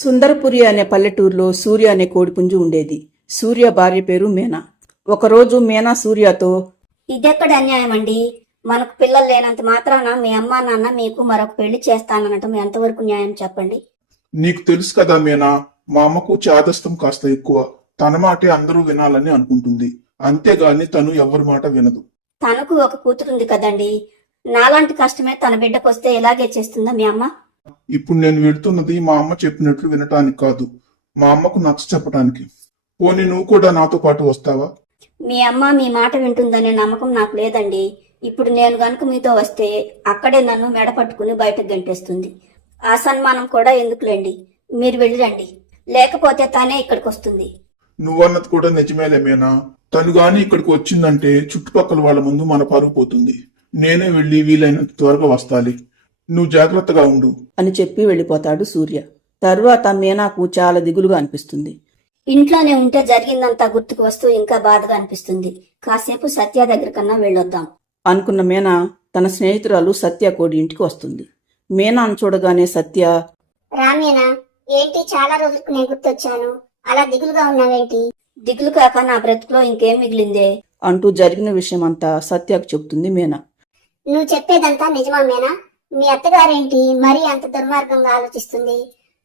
సుందరపురి అనే పల్లెటూరులో సూర్య అనే కోడిపుంజు ఉండేది. సూర్య భార్య పేరు మీనా. ఒకరోజు మీనా సూర్యతో, ఇదెక్కడ అన్యాయం అండి? మనకు పిల్లలు లేనంత మాత్రాన మీ అమ్మా నాన్న మీకు మరొక పెళ్లి చేస్తాననటం ఎంతవరకు న్యాయం చెప్పండి. నీకు తెలుసు కదా మీనా, మా అమ్మకు చాదస్తం కాస్త ఎక్కువ. తన మాటే అందరూ వినాలని అనుకుంటుంది. అంతేగాని తను ఎవరి మాట వినదు. తనకు ఒక కూతురుంది కదండి. నాలాంటి కష్టమే తన బిడ్డకొస్తే ఇలాగే చేస్తుందా మీ అమ్మ? ఇప్పుడు నేను వెళ్తున్నది మా అమ్మ చెప్పినట్లు వినటానికి కాదు, మా అమ్మకు నచ్చ చెప్పటానికి. పోనీ నువ్వు కూడా నాతో పాటు వస్తావా? మీ అమ్మ మీ మాట వింటుందనే నమ్మకం నాకు లేదండి. ఇప్పుడు నేను గనుక మీతో వస్తే అక్కడే నన్ను మెడ పట్టుకుని బయటకు గంటేస్తుంది. ఆ సన్మానం కూడా ఎందుకులేండి, మీరు వెళ్ళిరండి. లేకపోతే తనే ఇక్కడికి వస్తుంది. నువ్వన్నది కూడా నిజమేలే మీనా. తను గాని ఇక్కడికి వచ్చిందంటే చుట్టుపక్కల వాళ్ళ ముందు మన పరువు పోతుంది. నేనే వెళ్లి వీలైనంత త్వరగా వస్తాలి. నువ్వు జాగ్రత్తగా ఉండు అని చెప్పి వెళ్ళిపోతాడు సూర్య. తరువాత మీనాకు చాలా దిగులుగా అనిపిస్తుంది. ఇంట్లోనే ఉంటే జరిగిందంతా గుర్తుకు వస్తూ ఇంకా బాధగా అనిపిస్తుంది. కాసేపు సత్య దగ్గర కన్నా వెళ్ళొద్దాం అనుకున్న మీనా తన స్నేహితురాలు సత్య కోడి ఇంటికి వస్తుంది. మీనాను చూడగానే సత్య, రామేనా, ఏంటి చాలా రోజులకు నేను గుర్తొచ్చాను, అలా దిగులుగా ఉన్నావేంటి? దిగులు కాక నా బ్రతుకులో ఇంకేం మిగిలిందే అంటూ జరిగిన విషయమంతా సత్యకు చెప్తుంది మీనా. నువ్వు చెప్పేదంతా నిజమా మేనా? మీ అత్తగారేంటి మరీ అంత దుర్మార్గంగా ఆలోచిస్తుంది?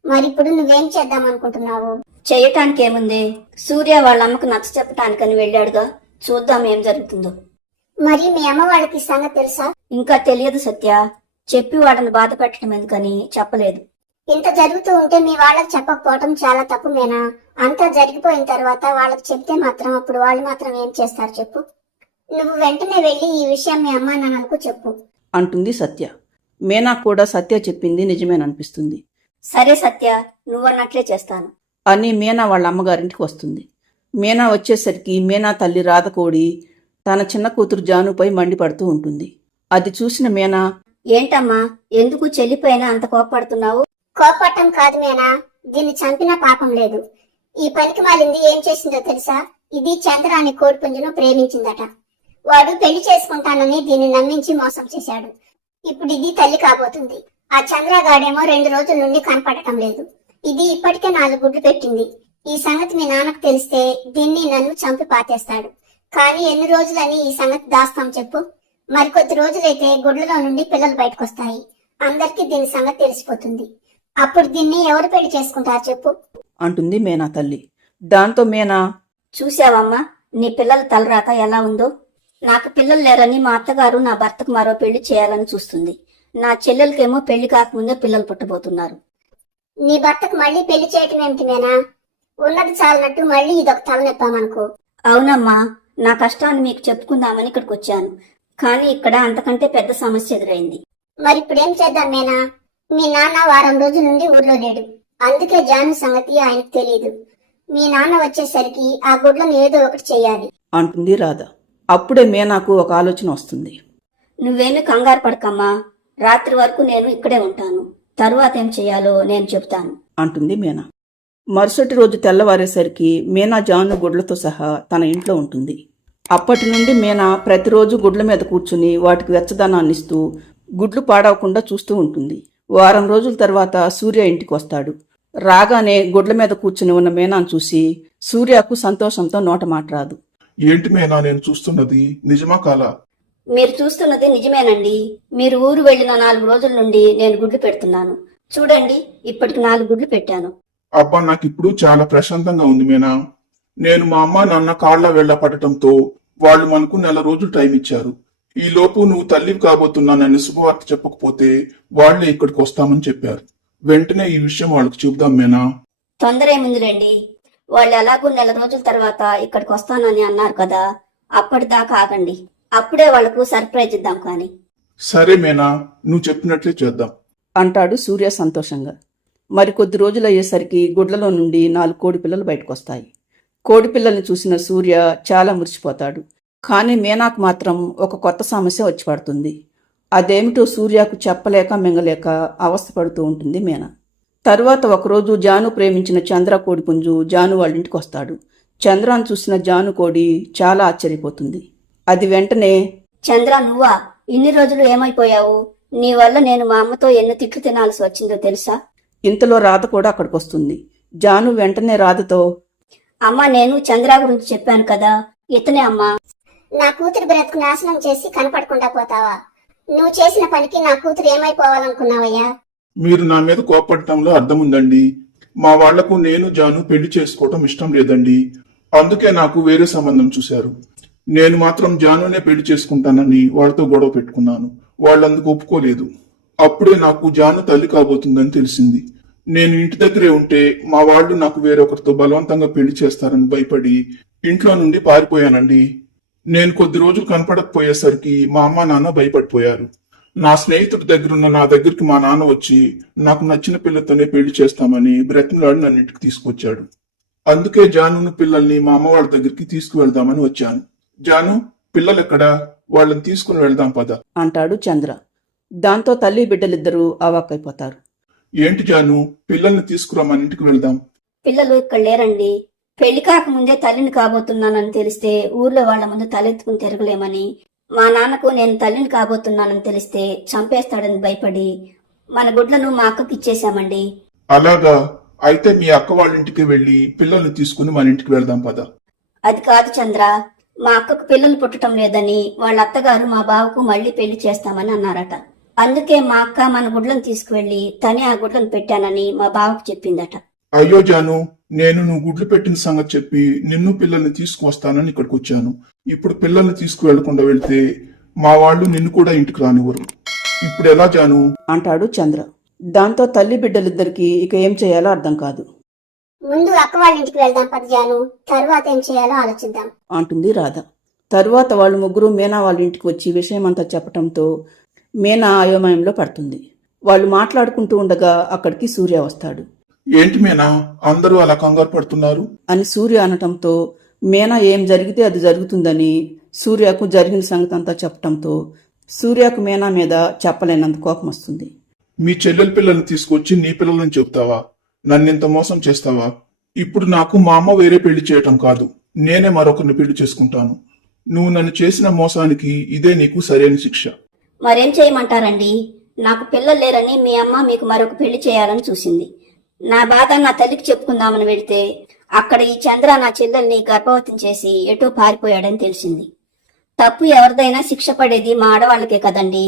మరిప్పుడు నువ్వేం చేద్దాం అనుకుంటున్నావు? చెయ్యటానికి ఏముంది? సూర్య వాళ్ళ అమ్మకు నచ్చ చెప్పటానికని వెళ్ళాడుగా, చూద్దాం ఏం జరుగుతుందో. మరి మీ అమ్మ వాళ్ళకి ఈ సంగతి తెలుసా? ఇంకా తెలియదు సత్య. చెప్పి వాళ్ళని బాధ పెట్టడం ఎందుకని చెప్పలేదు. ఇంత జరుగుతూ ఉంటే మీ వాళ్ళకి చెప్పకపోవటం చాలా తప్పు మేనా. అంతా జరిగిపోయిన తర్వాత వాళ్ళకి చెప్తే మాత్రం అప్పుడు వాళ్ళు మాత్రం ఏం చేస్తారు చెప్పు? నువ్వు వెంటనే వెళ్లి ఈ విషయం మీ అమ్మా నాన్నలకు చెప్పు అంటుంది సత్య. మీనా కూడా సత్య చెప్పింది నిజమేననిపిస్తుంది. సరే సత్య, నువ్వన్నట్లే చేస్తాను అని మీనా వాళ్ళ అమ్మగారింటికి వస్తుంది. మీనా వచ్చేసరికి మీనా తల్లి రాధకోడి తన చిన్న కూతురు జానుపై మండిపడుతూ ఉంటుంది. అది చూసిన మీనా, ఏంటమ్మా, ఎందుకు చెల్లిపైన అంత కోపడుతున్నావు? కోపట్టం కాదు మేనా, దీన్ని చంపినా పాపం లేదు. ఈ పనికి మాలింది ఏం చేసిందో తెలుసా? ఇది చంద్ర అనే కోడిపుంజును ప్రేమించిందట. వాడు పెళ్లి చేసుకుంటానని దీన్ని నమ్మించి మోసం చేశాడు. ఇప్పుడు ఇది తల్లి కాబోతుంది. ఆ చంద్రగాడేమో 2 రోజుల నుండి కనపడటం లేదు. ఇది ఇప్పటికే 4 గుడ్లు పెట్టింది. ఈ సంగతి మీ నాన్నకు తెలిస్తే దీన్ని నన్ను చంపి పాతేస్తాడు. కానీ ఎన్ని రోజులని ఈ సంగతి దాస్తాం చెప్పు? మరికొద్ది రోజులైతే గుడ్లలో నుండి పిల్లలు బయటకొస్తాయి. అందరికీ దీని సంగతి తెలిసిపోతుంది. అప్పుడు దీన్ని ఎవరు పెళ్లి చేసుకుంటారు చెప్పు అంటుంది మీనా తల్లి. దాంతో మీనా, చూసావమ్మా, నీ పిల్లల తలరాత ఎలా ఉందో. నాకు పిల్లలు లేరని మా అత్తగారు నా భర్తకు మరో పెళ్లి చేయాలని చూస్తుంది. నా చెల్లెలకేమో పెళ్లి కాకముందే పిల్లలు పుట్టబోతున్నారు. నీ భర్తకు మళ్ళీ పెళ్లి చేయటం ఏమిటి మేనా? ఉన్నది చాలనట్టు మళ్ళీ ఇదొక తలనొప్పామనుకో. అవునమ్మా, నా కష్టాన్ని మీకు చెప్పుకుందామని ఇక్కడికి వచ్చాను. కానీ ఇక్కడ అంతకంటే పెద్ద సమస్య ఎదురైంది. మరి ఇప్పుడేం చేద్దాం మేనా? మీ నాన్న వారం రోజుల నుండి ఊర్లో లేడు. అందుకే జాను సంగతి ఆయనకు తెలియదు. మీ నాన్న వచ్చేసరికి ఆ గుడ్లను ఏదో ఒకటి చెయ్యాలి అంటుంది రాధ. అప్పుడే మీనాకు ఒక ఆలోచన వస్తుంది. నువ్వేమీ కంగారు పడకమ్మా, రాత్రి వరకు నేను ఇక్కడే ఉంటాను. తరువాత ఏం చెయ్యాలో నేను చెప్తాను అంటుంది మీనా. మరుసటి రోజు తెల్లవారేసరికి మీనా జాను గుడ్లతో సహా తన ఇంట్లో ఉంటుంది. అప్పటి నుండి మీనా ప్రతిరోజు గుడ్ల మీద కూర్చుని వాటికి వెచ్చదనాన్ని ఇస్తూ గుడ్లు పాడవకుండా చూస్తూ ఉంటుంది. వారం రోజుల తర్వాత సూర్య ఇంటికి వస్తాడు. రాగానే గుడ్ల మీద కూర్చుని ఉన్న మీనాను చూసి సూర్యకు సంతోషంతో నోట మాట రాదు. ఏంటి మీనా నేను చూస్తున్నది నిజమా కాలా? మీరు చూస్తున్నది నిజమేనండి. మీరు ఊరు వెళ్లిన 4 రోజుల నుండి నేను గుడ్లు పెడుతున్నాను. చూడండి, ఇప్పటికి 4 గుడ్లు పెట్టాను. అబ్బా, నాకు ఇప్పుడు చాలా ప్రశాంతంగా ఉంది మీనా. నేను మా అమ్మ నాన్న కాళ్ల వెళ్ల పడటంతో వాళ్ళు మనకు 4 రోజులు టైం ఇచ్చారు. ఈ లోపు నువ్వు తల్లివి కాబోతున్నానని శుభవార్త చెప్పకపోతే వాళ్లే ఇక్కడికి వస్తామని చెప్పారు. వెంటనే ఈ విషయం వాళ్ళకి చెబుదాం మీనా. తొందర ఏముందిలేండి, వాళ్ళు ఎలాగో 4 రోజుల తర్వాత ఇక్కడికి వస్తానని అన్నారు కదా, అప్పటిదాకా ఆగండి. అప్పుడే వాళ్లకు సర్ప్రైజ్ ఇద్దాం. కానీ సరే మీనా, నువ్వు చెప్పినట్లే చేద్దాం అంటాడు సూర్య సంతోషంగా. మరికొద్ది రోజులు అయ్యేసరికి గుడ్లలో నుండి 4 కోడి పిల్లలు బయటకొస్తాయి. కోడి పిల్లల్ని చూసిన సూర్య చాలా మురిసిపోతాడు. కానీ మీనాకు మాత్రం ఒక కొత్త సమస్య వచ్చి పడుతుంది. అదేమిటో సూర్యకు చెప్పలేక మింగలేక అవస్థపడుతూ ఉంటుంది మీనా. తరువాత ఒకరోజు జాను ప్రేమించిన చంద్ర కోడిపుంజు జాను వాళ్ళింటికి వస్తాడు. చంద్రాను చూసిన జాను కోడి చాలా ఆశ్చర్యపోతుంది. అది వెంటనే, చంద్ర, నువ్వా? ఇన్ని రోజులు ఏమైపోయావు? నీ వల్ల నేను మా అమ్మతో ఎన్ని తిట్లు తినాల్సి వచ్చిందో తెలుసా? ఇంతలో రాధ కూడా అక్కడికి వస్తుంది. జాను వెంటనే రాధతో, అమ్మా నేను చంద్ర గురించి చెప్పాను కదా, ఇతనే అమ్మా. నా కూతురు బ్రతుకు నాశనం చేసి కనపడకుండా పోతావా? నువ్వు చేసిన పనికి నా కూతురు ఏమైపోవాలనుకున్నావయ్యా? మీరు నా మీద కోపడటంలో అర్థం ఉందండి. మా వాళ్లకు నేను జాను పెళ్లి చేసుకోవటం ఇష్టం లేదండి. అందుకే నాకు వేరే సంబంధం చూశారు. నేను మాత్రం జానునే పెళ్లి చేసుకుంటానని వాళ్ళతో గొడవ పెట్టుకున్నాను. వాళ్ళందుకు ఒప్పుకోలేదు. అప్పుడే నాకు జాను తల్లి కాబోతుందని తెలిసింది. నేను ఇంటి దగ్గరే ఉంటే మా వాళ్ళు నాకు వేరొకరితో బలవంతంగా పెళ్లి చేస్తారని భయపడి ఇంట్లో నుండి పారిపోయానండి. నేను కొద్ది రోజులు కనపడకపోయేసరికి మా అమ్మ నాన్న భయపడిపోయారు. నా స్నేహితుడి దగ్గరున్న నా దగ్గరికి మా నాన్న వచ్చి నాకు నచ్చిన పిల్లతోనే పెళ్లి చేస్తామని బ్రతిమలాడి నన్ను ఇంటికి తీసుకొచ్చాడు. అందుకే జానును పిల్లల్ని మా అమ్మ వాళ్ళ దగ్గరికి తీసుకువెళ్దామని వచ్చాను. జాను, పిల్లలెక్కడా? వాళ్ళని తీసుకుని వెళ్దాం పద అంటాడు చంద్ర. దాంతో తల్లి బిడ్డలిద్దరూ అవాక్కైపోతారు. ఏంటి జాను, పిల్లల్ని తీసుకురమ్మని ఇంటికి వెళ్దాం. పిల్లలు ఇక్కడ లేరండి. పెళ్లి కాకముందే తల్లిని కాబోతున్నానని తెలిస్తే ఊర్లో వాళ్ళ ముందు తలెత్తుకుని తిరగలేమని, మా నాన్నకు నేను తల్లిని కాబోతున్నానని తెలిస్తే చంపేస్తాడని భయపడి మన గుడ్లను మా అక్కకి ఇచ్చేశామండి. అలాగా? అయితే మీ అక్క వాళ్ళ ఇంటికి వెళ్లి పిల్లల్ని తీసుకుని మన ఇంటికి వెళ్దాం పద. అది కాదు చంద్ర, మా అక్కకు పిల్లలు పుట్టడం లేదని వాళ్ళ అత్తగారు మా బావకు మళ్లీ పెళ్లి చేస్తామని అన్నారట. అందుకే మా అక్క మన గుడ్లను తీసుకువెళ్లి తనే ఆ గుడ్లను పెట్టానని మా బావకు చెప్పిందట. అయ్యో జాను, నేను నువ్వు గుడ్లు పెట్టిన సంగతి చెప్పి నిన్ను పిల్లల్ని తీసుకువస్తానని ఇక్కడికి వచ్చాను. ఇప్పుడు పిల్లల్ని తీసుకువెళ్లకుండా వెళ్తే మా వాళ్ళు నిన్ను కూడా ఇంటికి రానివ్వరు. ఇప్పుడు ఎలా జాను? అంటాడు చంద్ర. దాంతో తల్లి బిడ్డలిద్దరికీ ఇక ఏం చేయాలో అర్థం కాదు. ముందు అక్క వాళ్ళ ఇంటికి వెళ్దాం పద జాను, తర్వాత ఏం చేయాలో ఆలోచిద్దాం అంటుంది రాధ. తరువాత వాళ్ళు ముగ్గురు మీనా వాళ్ళ ఇంటికి వచ్చి విషయమంతా చెప్పటంతో మీనా అయోమయంలో పడుతుంది. వాళ్ళు మాట్లాడుకుంటూ ఉండగా అక్కడికి సూర్య వస్తాడు. ఏంటి మీనా, అందరూ అలా కంగారు పడుతున్నారు అని సూర్య అనటంతో మీనా ఏం జరిగితే అది జరుగుతుందని సూర్యకు జరిగిన సంగతి అంతా చెప్పటంతో సూర్యకు మీనా మీద చెప్పలేనంత కోపం వస్తుంది. మీ చెల్లెల పిల్లల్ని తీసుకొచ్చి నీ పిల్లలని చెప్తావా? నన్నింత మోసం చేస్తావా? ఇప్పుడు నాకు మా అమ్మ వేరే పెళ్లి చేయటం కాదు, నేనే మరొకరిని పెళ్లి చేసుకుంటాను. నువ్వు నన్ను చేసిన మోసానికి ఇదే నీకు సరైన శిక్ష. మరేం చేయమంటారండి? నాకు పిల్లలు లేరని మీ అమ్మ మీకు మరొక పెళ్లి చేయాలని చూసింది. నా బాధ నా తల్లికి చెప్పుకుందామని వెళ్తే అక్కడ ఈ చంద్ర నా చెల్లెల్ని గర్భవతిని చేసి ఎటో పారిపోయాడని తెలిసింది. తప్పు ఎవరిదైనా శిక్ష పడేది మా ఆడవాళ్లకే కదండి.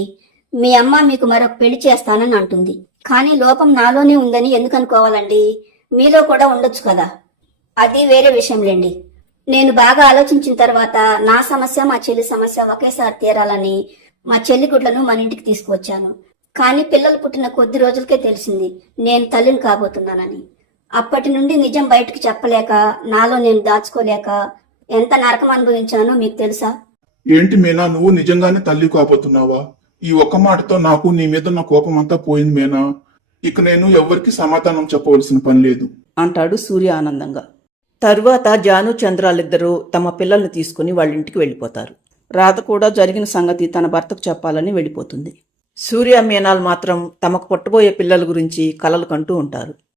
మీ అమ్మ మీకు మరొక పెళ్లి చేస్తానని అంటుంది. కానీ లోపం నాలోనే ఉందని ఎందుకు అనుకోవాలండి? మీలో కూడా ఉండొచ్చు కదా, అది వేరే విషయంలేండి. నేను బాగా ఆలోచించిన తర్వాత నా సమస్య మా చెల్లి సమస్య ఒకేసారి తీరాలని మా చెల్లి గుడ్లను మన ఇంటికి తీసుకువచ్చాను. కానీ పిల్లలు పుట్టిన కొద్ది రోజులకే తెలిసింది నేను తల్లిని కాబోతున్నానని. అప్పటి నుండి నిజం బయటకు చెప్పలేక నాలో నేను దాచుకోలేక ఎంత నరకం అనుభవించానో మీకు తెలుసా? ఏంటి మీనా, నువ్వు నిజంగానే తల్లి కాబోతున్నావా? ఈ ఒక్క మాటతో నాకు నీ మీద ఉన్న కోపం అంతా పోయింది మీనా. ఇక నేను ఎవ్వరికి సమాధానం చెప్పవలసిన పని లేదు అంటాడు సూర్య ఆనందంగా. తరువాత జాను చంద్రాలిద్దరూ తమ పిల్లల్ని తీసుకుని వాళ్ళ ఇంటికి వెళ్ళిపోతారు. రాధ కూడా జరిగిన సంగతి తన భర్తకు చెప్పాలని వెళ్ళిపోతుంది. సూర్య మీనాలు మాత్రం తమకు పుట్టబోయే పిల్లల గురించి కలలు కంటూ ఉంటారు.